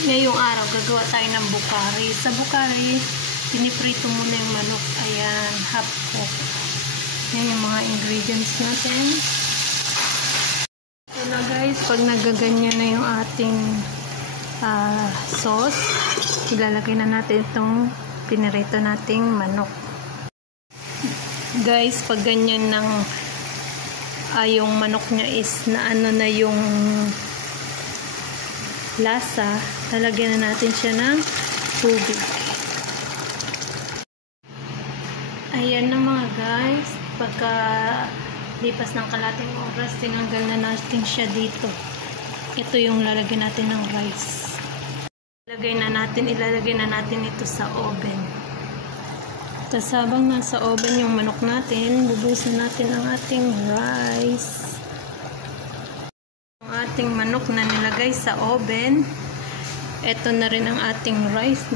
Ngayong araw, gagawa tayo ng bukari. Sa bukari, piniprito muna yung manok. Ayan, half cook. Yan yung mga ingredients natin. So na guys, pag nagaganyan na yung ating sauce, ilalagay na natin itong pinirito nating manok. Guys, pag ganyan ng yung manok niya is na ano na yung lasa, lalagyan na natin siya ng tubig. Ayan na mga guys, pagka lipas ng kalating oras, tinanggal na natin siya dito. Ito yung lalagyan natin ng rice. Ilalagay na natin ito sa oven. Tapos habang nasa oven yung manok natin, bubusan natin ang ating rice. Ang ating manok na nilagay sa oven, ito na rin ang ating rice.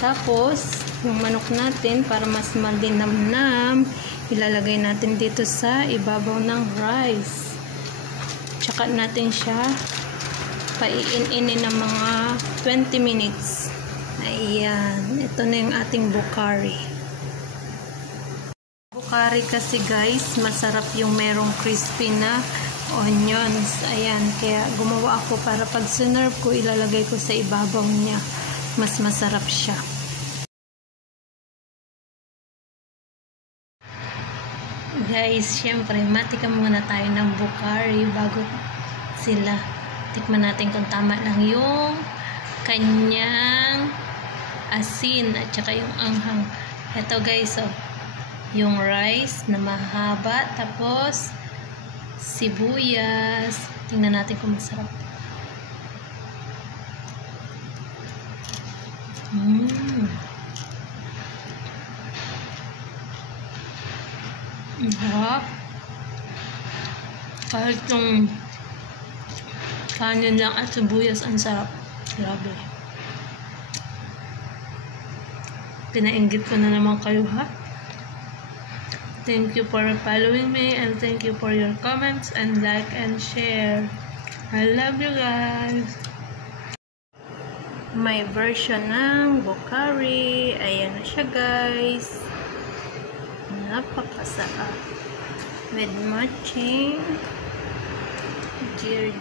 Tapos yung manok natin, para mas malinamnam, ilalagay natin dito sa ibabaw ng rice. Tsaka natin siya paiin-inin ng mga 20 minutes. Ayan, ito na yung ating bukari. Bukari kasi guys, masarap yung merong crispy na onions. Ayan, kaya gumawa ako para pag sinerve ko, ilalagay ko sa ibabaw niya. Mas masarap siya. Guys, syempre, matikam muna tayo ng bukari bago sila. Tikman natin kung tama lang yung kanyang asin at saka yung anghang. Ito guys, oh, yung rice na mahaba, tapos sibuyas. Tingnan natin kung masarap. Kahit yung kanin lang at sibuyas, ang sarap. Grabe. Pinainggit ko na naman kayo, ha? Thank you for following me, and thank you for your comments and like and share. I love you guys. May version ng bukari. Ayan na siya guys. Napakasarap. With matching Dear.